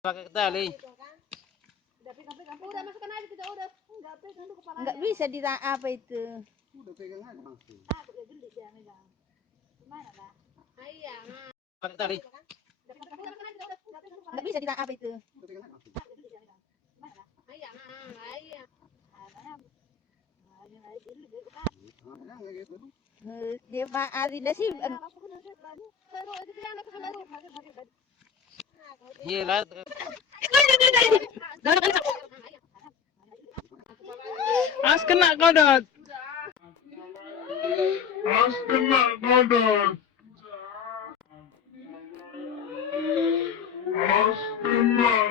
Pakai tali. Udah masukkan aja kita udah. Enggak pegang dulu kepalanya. Enggak bisa di apa itu. Udah pegang aja langsung. Takut ya geli dia megang. Gimana lah? Iya. Pakai tali. Enggak bisa di apa itu. Udah pegang aja langsung. Iya. Iya. Nah, gitu. Dia Pak Adinda sih Gila. As kena kodot. As kena kodot. As kena